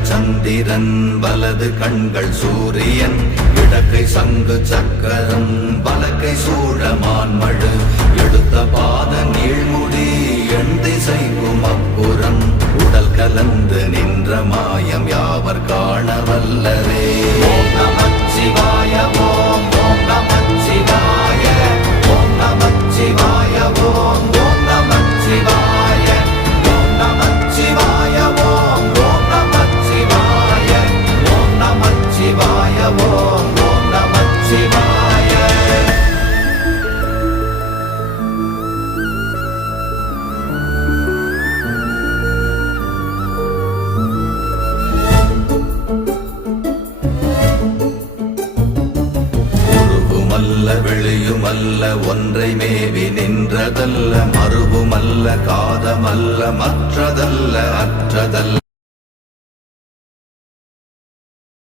இடங்கள் சந்திரன் வலது கண்கள் சூரியன் இடக்கை சங்கு சக்கரம் வலக்கை சூழமான்மழு எடுத்த பாத நீழ்முடி எண் திசைக்கும் அப்புறம் உடல் கலந்து நின்ற மாயம் யாவர் காண வல்லரே. ஓம் நமச்சிவாய ஓம் ஓம் நமச்சிவாய ஓம் நமச்சிவாய ஓம் ஓம் நமச்சிவாய ஓம் நமச்சிவாய ஓம் ஓம் நமச்சிவாய ஓம் நமச்சிவாய ஓம் ஓம் நமச்சிவாய. வெளியுமல்ல ஒன்றை மேவி நின்றதல்ல மறுவுமல்ல காதமல்ல மற்றதல்ல அற்றதல்ல